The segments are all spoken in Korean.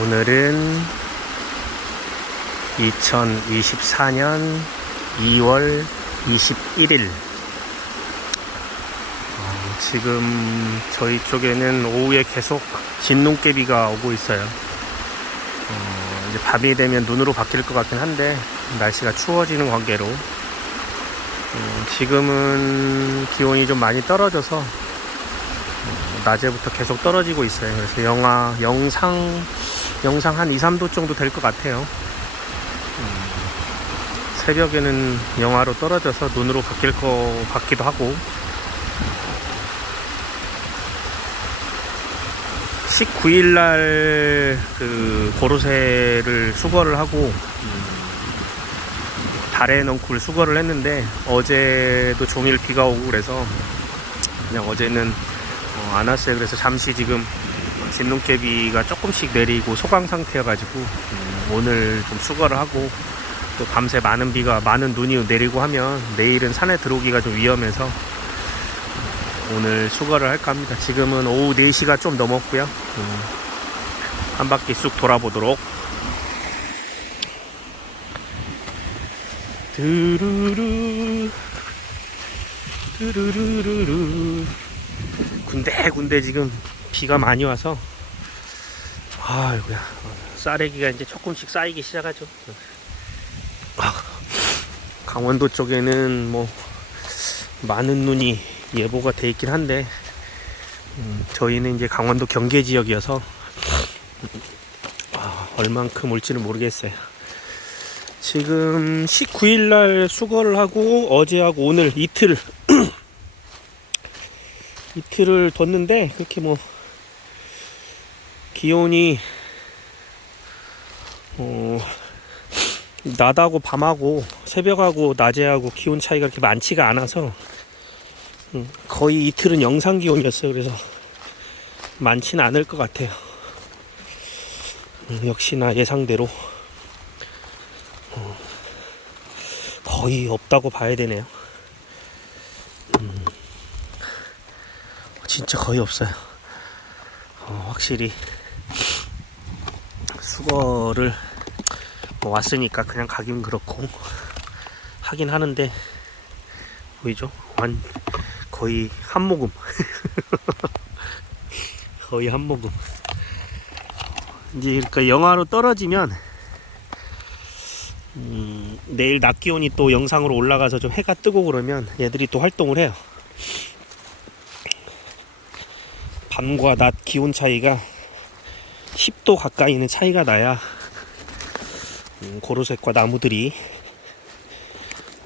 오늘은 2024년 2월 21일. 어, 지금 저희 쪽에는 오후에 계속 진눈깨비가 오고 있어요. 어, 이제 밤이 되면 눈으로 바뀔 것 같긴 한데 날씨가 추워지는 관계로 음, 지금은 기온이 좀 많이 떨어져서 어, 낮에부터 계속 떨어지고 있어요. 그래서 영하 영상 영상 한 2, 3도 정도 될 것 같아요. 음, 새벽에는 영하로 떨어져서 눈으로 바뀔 것 같기도 하고 19일 날그 고로쇠를 수거를 하고 음, 달에 넝쿨 수거를 했는데 어제도 종일 비가 오고 그래서 그냥 어제는 어, 안 왔어요. 그래서 잠시 지금 진눈깨비가 조금씩 내리고 소강 상태여가지고 음, 오늘 좀 수거를 하고 또 밤새 많은 비가 많은 눈이 내리고 하면 내일은 산에 들어오기가 좀 위험해서 오늘 수거를 할까 합니다. 지금은 오후 4시가 좀 넘었고요. 음, 한 바퀴 쑥 돌아보도록. 두루루 두루루루루 군데군데 지금 비가 많이 와서 아이고야 쌀래기가 이제 조금씩 쌓이기 시작하죠. 아, 강원도 쪽에는 뭐 많은 눈이 예보가 돼 있긴 한데 음, 저희는 이제 강원도 경계 지역이어서 아, 얼만큼 올지는 모르겠어요. 지금 19일 날 수거를 하고 어제하고 오늘 이틀 이틀을 뒀는데 그렇게 뭐 기온이 어 낮하고 밤하고 새벽하고 낮에하고 기온 차이가 그렇게 많지가 않아서 음, 거의 이틀은 영상 기온이었어요. 그래서 많지는 않을 것 같아요. 음, 역시나 예상대로 어, 거의 없다고 봐야 되네요. 음, 진짜 거의 없어요. 어, 확실히 수거를 뭐 왔으니까 그냥 가긴 그렇고 하긴 하는데 보이죠? 완 거의 한 모금. 거의 한 모금. 이제 그러니까 영하로 떨어지면 음, 내일 낮 기온이 또 영상으로 올라가서 좀 해가 뜨고 그러면 얘들이 또 활동을 해요. 밤과 낮 기온 차이가 10도 가까이는 차이가 나야 음, 고로쇠과 나무들이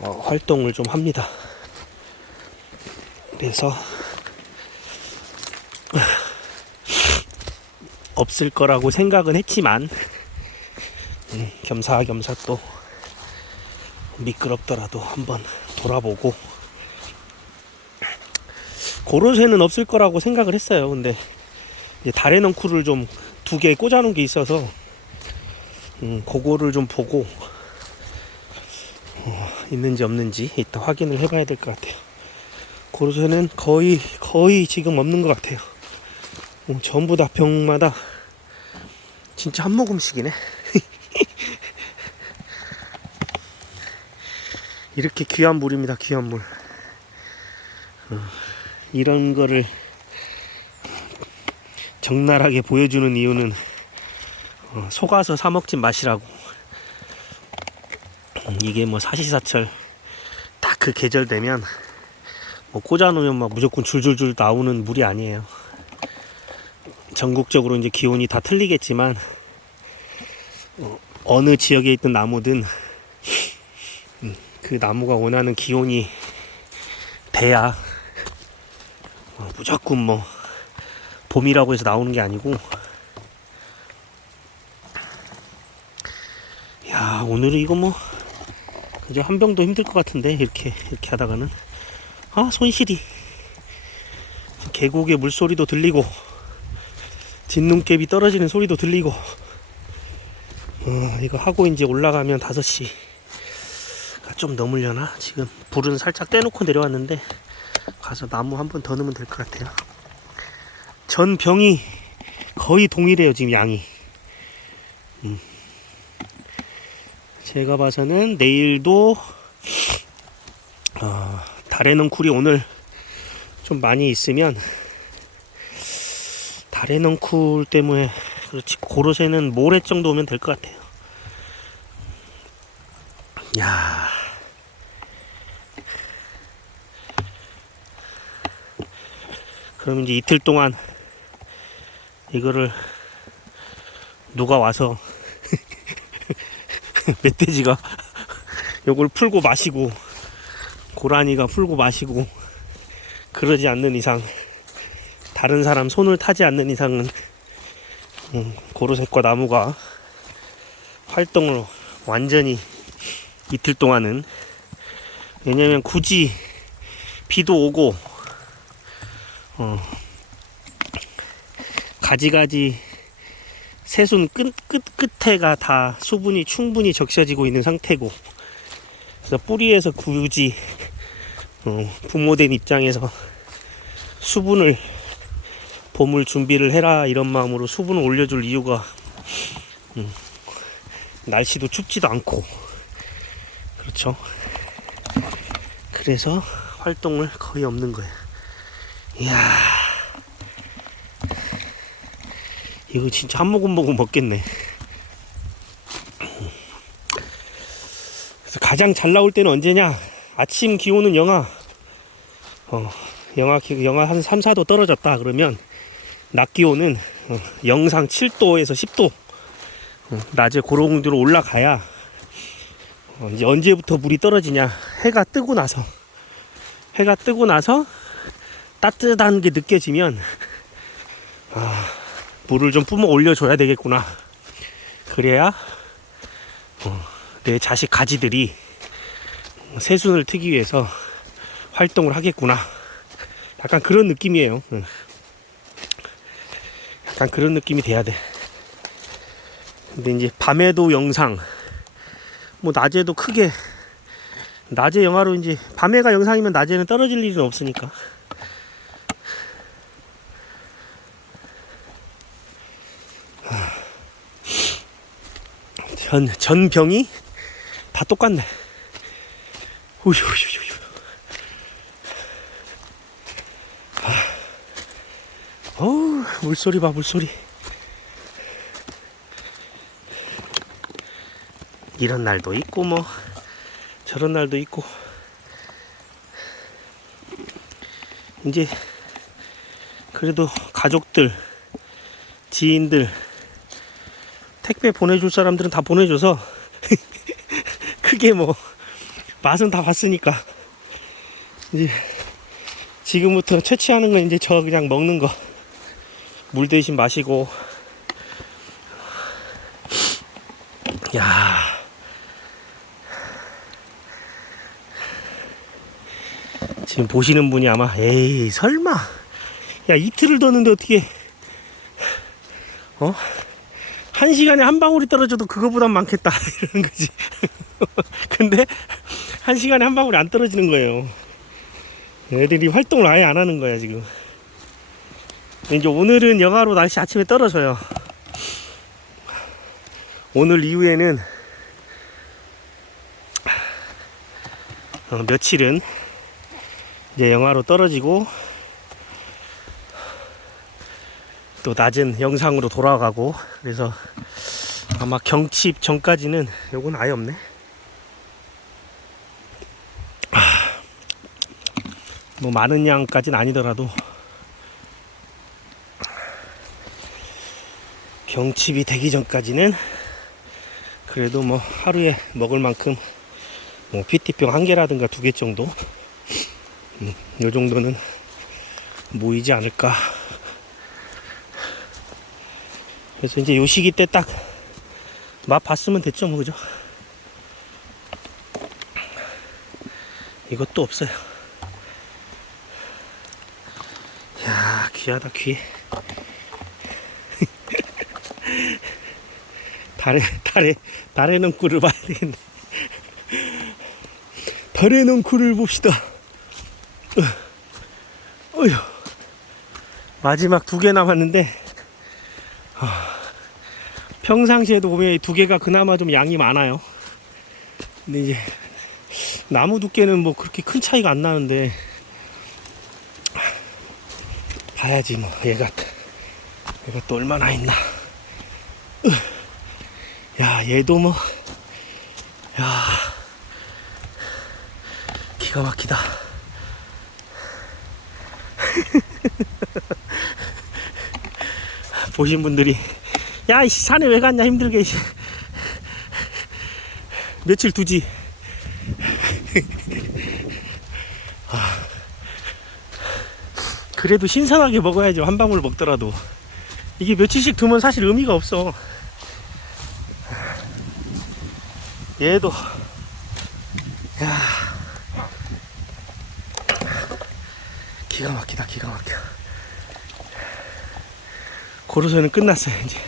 어, 활동을 좀 합니다. 그래서 없을 거라고 생각은 했지만 음, 겸사겸사 또 미끄럽더라도 한번 돌아보고 고로쇠는 없을 거라고 생각을 했어요. 근데 달에 넝쿨을 좀 두 개 꽂아놓은 게 있어서 음, 그거를 좀 보고 어, 있는지 없는지 이따 확인을 해봐야 될 것 같아요. 고로쇠는 거의 거의 지금 없는 것 같아요. 어, 전부 다 병마다 진짜 한 모금씩이네. 이렇게 귀한 물입니다. 귀한 물. 어, 이런 거를 적나라하게 보여주는 이유는 어, 속아서 사 먹진 마시라고. 음, 이게 뭐 사시사철 딱 그 계절 되면 뭐 꽂아놓으면 막 무조건 줄줄줄 나오는 물이 아니에요. 전국적으로 이제 기온이 다 틀리겠지만 어, 어느 지역에 있던 나무든 음, 그 나무가 원하는 기온이 돼야 어, 무조건 뭐 봄이라고 해서 나오는 게 아니고. 야 오늘은 이거 뭐 이제 한 병도 힘들 것 같은데 이렇게 이렇게 하다가는. 아 손실이. 계곡의 물소리도 들리고 진눈깨비 떨어지는 소리도 들리고. 어, 이거 하고 이제 올라가면 5시. 좀 넘으려나? 지금 불은 살짝 떼놓고 내려왔는데 가서 나무 한 번 더 넣으면 될 것 같아요 전 병이 거의 동일해요 지금 양이 음. 제가 봐서는 내일도 어, 달에 넝쿨이 오늘 좀 많이 있으면 달에 넝쿨 때문에 그렇지 고로쇠는 모레 정도 오면 될 것 같아요. 야. 그럼 이제 이틀 동안 이거를 누가 와서 멧돼지가 요걸 풀고 마시고 고라니가 풀고 마시고 그러지 않는 이상 다른 사람 손을 타지 않는 이상은 음, 고로쇠과 나무가 활동을 완전히 이틀 동안은 왜냐면 굳이 비도 오고 어, 가지가지 새순 끝, 끝, 끝에가 다 수분이 충분히 적셔지고 있는 상태고. 그래서 뿌리에서 굳이 어, 부모된 입장에서 수분을 봄을 준비를 해라 이런 마음으로 수분을 올려줄 이유가 음, 날씨도 춥지도 않고. 그렇죠? 그래서 활동을 거의 없는 거예요. 이야 이거 진짜 한 모금 모금 먹겠네. 그래서 가장 잘 나올 때는 언제냐? 아침 기온은 영하 어, 영하 기- 영하 한 3, 4도 떨어졌다 그러면 낮 기온은 어, 영상 7도에서 10도 어, 낮에 그런 정도로 올라가야 어, 이제 언제부터 물이 떨어지냐? 해가 뜨고 나서 해가 뜨고 나서 따뜻한 게 느껴지면 아, 물을 좀 뿜어 올려줘야 되겠구나. 그래야 어, 내 자식 가지들이 새순을 트기 위해서 활동을 하겠구나. 약간 그런 느낌이에요. 응. 약간 그런 느낌이 돼야 돼. 근데 이제 밤에도 영상 뭐 낮에도 크게 낮에 영화로 이제 밤에가 영상이면 낮에는 떨어질 일은 없으니까 전 전병이 다 똑같네. 우유유유유. 아. 어우 물소리 봐 물소리. 이런 날도 있고 뭐 저런 날도 있고 이제 그래도 가족들 지인들 택배 보내줄 사람들은 다 보내줘서 크게 뭐 맛은 다 봤으니까. 이제 지금부터 채취하는 건 이제 저 그냥 먹는 거. 물 대신 마시고. 야. 지금 보시는 분이 아마 에이 설마. 야 이틀을 뒀는데 어떻게. 어? 한 시간에 한 방울이 떨어져도 그거보단 많겠다 이러는 거지. 근데 한 시간에 한 방울이 안 떨어지는 거예요. 애들이 활동을 아예 안 하는 거야 지금. 이제 오늘은 영하로 날씨 아침에 떨어져요. 오늘 이후에는 어, 며칠은 이제 영하로 떨어지고 또 낮은 영상으로 돌아가고 그래서 아마 경칩 전까지는 요건 아예 없네. 아, 뭐 많은 양까지는 아니더라도 경칩이 되기 전까지는 그래도 뭐 하루에 먹을 만큼 뭐 PT병 한 개라든가 두 개 정도? 음, 요 정도는 모이지 않을까 그래서 이제 요 시기 때 딱 맛 봤으면 됐죠 뭐 그죠? 이것도 없어요. 야 귀하다 귀해 달에 달에 달에 넝쿨을 봐야 되겠네. 달에 넝쿨을 봅시다. 어, 어휴. 마지막 두 개 남았는데 평상시에도 보면 이두 개가 그나마 좀 양이 많아요. 근데 이제 나무 두께는 뭐 그렇게 큰 차이가 안 나는데 봐야지 뭐 얘가 얘가 또 얼마나 있나. 으. 야 얘도 뭐 야, 기가 막히다. 보신 분들이, 야, 이 산에 왜 갔냐, 힘들게. 며칠 두지. 아, 그래도 신선하게 먹어야죠. 한 방울 먹더라도. 이게 며칠씩 두면 사실 의미가 없어. 얘도 야 기가 막히다 기가 막혀 고로쇠는 끝났어요 이제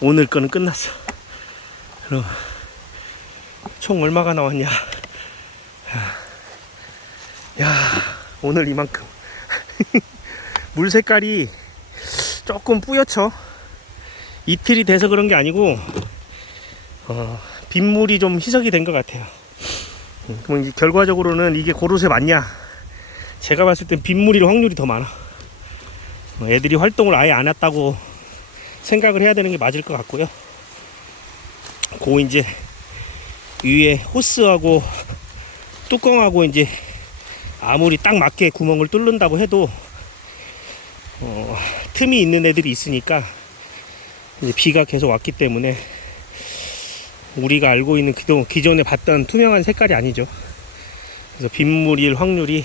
오늘 거는 끝났어 그럼 총 얼마가 나왔냐 야 오늘 이만큼 물 색깔이 조금 뿌옇죠 이틀이 돼서 그런 게 아니고 어, 빗물이 좀 희석이 된 것 같아요. 음, 그럼 이제 결과적으로는 이게 고로쇠 맞냐? 제가 봤을 땐 빗물일 확률이 더 많아. 어, 애들이 활동을 아예 안 했다고 생각을 해야 되는 게 맞을 것 같고요. 고 이제 위에 호스하고 뚜껑하고 이제 아무리 딱 맞게 구멍을 뚫는다고 해도 어, 틈이 있는 애들이 있으니까 이제 비가 계속 왔기 때문에 우리가 알고 있는 기존, 기존에 봤던 투명한 색깔이 아니죠. 그래서 빗물일 확률이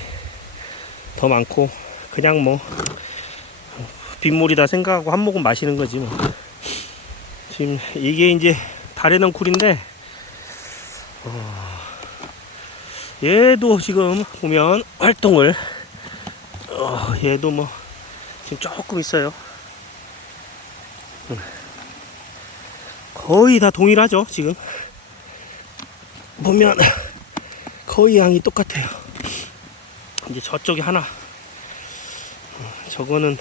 더 많고 그냥 뭐 빗물이다 생각하고 한 모금 마시는 거지 뭐. 지금 이게 이제 달에 넝쿨인데 어, 얘도 지금 보면 활동을 어, 얘도 뭐 지금 조금 있어요. 거의 다 동일하죠 지금 보면 거의 양이 똑같아요 이제 저쪽에 하나 어, 저거는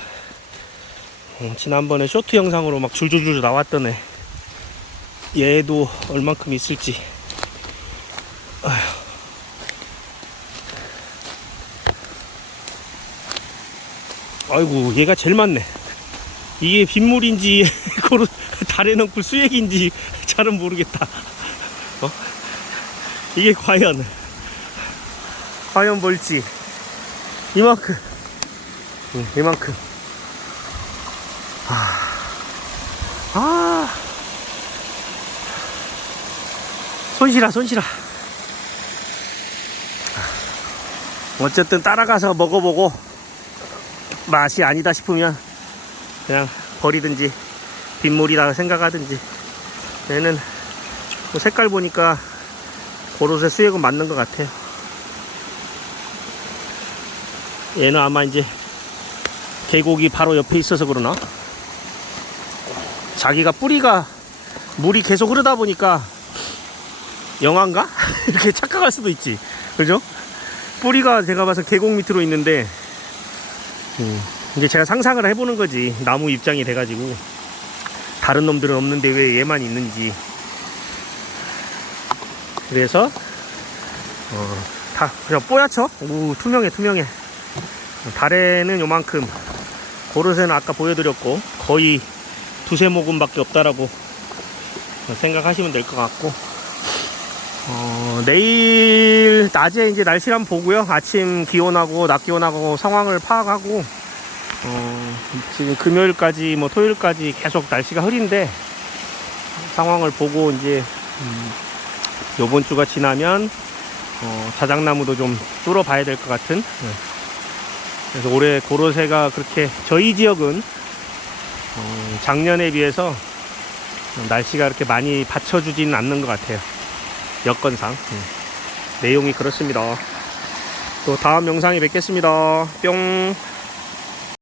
어, 지난번에 쇼트 영상으로 막 줄줄줄 나왔던 애 얘도 얼만큼 있을지 아휴. 아이고 얘가 제일 많네 이게 빗물인지 고로 달에 넣고 수액인지 잘은 모르겠다. 어? 이게 과연 과연 뭘지 이만큼 응, 이만큼 아, 아. 손실아 손실아. 어쨌든 따라가서 먹어보고 맛이 아니다 싶으면 그냥 버리든지 빗물이라 생각하든지. 얘는 뭐 색깔 보니까 고로쇠 수액은 맞는 것 같아요. 얘는 아마 이제 계곡이 바로 옆에 있어서 그러나 자기가 뿌리가 물이 계속 흐르다 보니까 영화인가? 이렇게 착각할 수도 있지 그죠? 뿌리가 제가 봐서 계곡 밑으로 있는데 음, 이제 제가 상상을 해보는 거지 나무 입장이 돼가지고 다른 놈들은 없는데 왜 얘만 있는지 그래서 어, 다 그냥 뽀얗죠? 오 투명해 투명해 달에는 요만큼 고르쇠는 아까 보여드렸고 거의 두세 모금밖에 없다라고 생각하시면 될 것 같고. 어, 내일 낮에 이제 날씨를 한번 보고요. 아침 기온하고 낮 기온하고 상황을 파악하고 어, 지금 금요일까지 뭐 토요일까지 계속 날씨가 흐린데 상황을 보고 이제 음, 요번 주가 지나면 어, 자작나무도 좀 뚫어 봐야 될 것 같은. 네. 그래서 올해 고로쇠가 그렇게 저희 지역은 어, 작년에 비해서 날씨가 그렇게 많이 받쳐주지는 않는 것 같아요. 여건상. 음. 내용이 그렇습니다. 또 다음 영상에 뵙겠습니다. 뿅